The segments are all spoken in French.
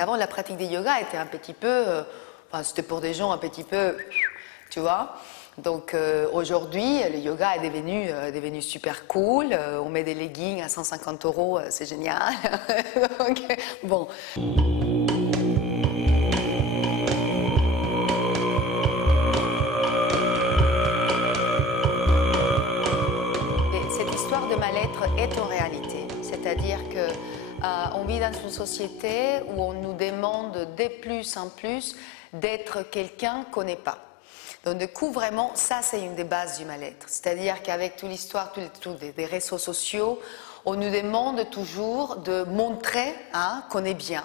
qu'avant, la pratique des yoga était un petit peu... enfin, c'était pour des gens un petit peu... Tu vois? Donc aujourd'hui, le yoga est devenu super cool. On met des leggings à 150 €, c'est génial. Donc, bon. Cette histoire de mal-être est en réalité. C'est-à-dire que on vit dans une société où on nous demande de plus en plus d'être quelqu'un qu'on n'est pas. Donc du coup, vraiment, ça c'est une des bases du mal-être. C'est-à-dire qu'avec toute l'histoire des réseaux sociaux, on nous demande toujours de montrer qu'on est bien.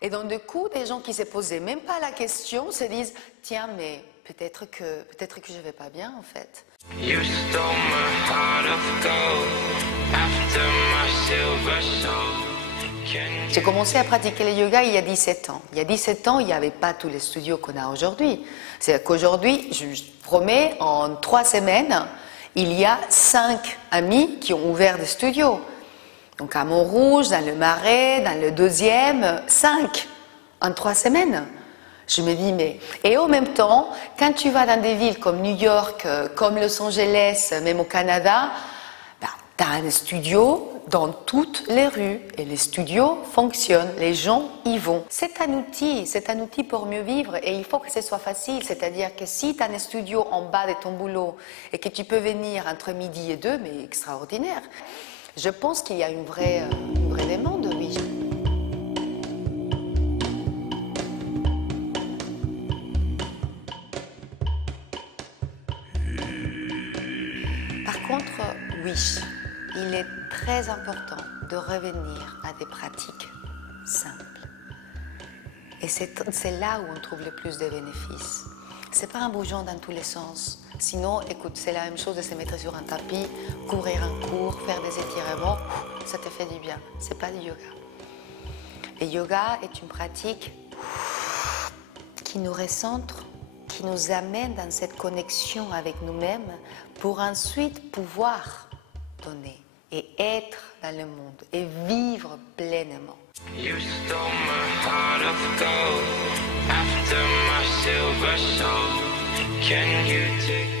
Et donc du coup, des gens qui ne se posaient même pas la question se disent « Tiens, mais peut-être que je ne vais pas bien en fait. » You stole my heart of gold after my silver soul. J'ai commencé à pratiquer le yoga il y a 17 ans. Il y a 17 ans, il n'y avait pas tous les studios qu'on a aujourd'hui. C'est qu'aujourd'hui, je promets, en 3 semaines, il y a 5 amis qui ont ouvert des studios. Donc à Montrouge, dans le Marais, dans le 2e, 5 en 3 semaines. Je me dis, mais... Et en même temps, quand tu vas dans des villes comme New York, comme Los Angeles, même au Canada, tu as un studio dans toutes les rues et les studios fonctionnent, les gens y vont. C'est un outil pour mieux vivre et il faut que ce soit facile, c'est-à-dire que si tu as un studio en bas de ton boulot et que tu peux venir entre midi et 2, mais extraordinaire. Je pense qu'il y a une vraie demande, oui. Par contre, oui. Il est très important de revenir à des pratiques simples. Et c'est là où on trouve le plus de bénéfices. Ce n'est pas un bougeon dans tous les sens. Sinon, écoute, c'est la même chose de se mettre sur un tapis, courir un cours, faire des étirements, ça te fait du bien. Ce n'est pas du yoga. Le yoga est une pratique qui nous recentre, qui nous amène dans cette connexion avec nous-mêmes pour ensuite pouvoir donner et être dans le monde et vivre pleinement. You stole my heart of gold after my silver soul. Can you take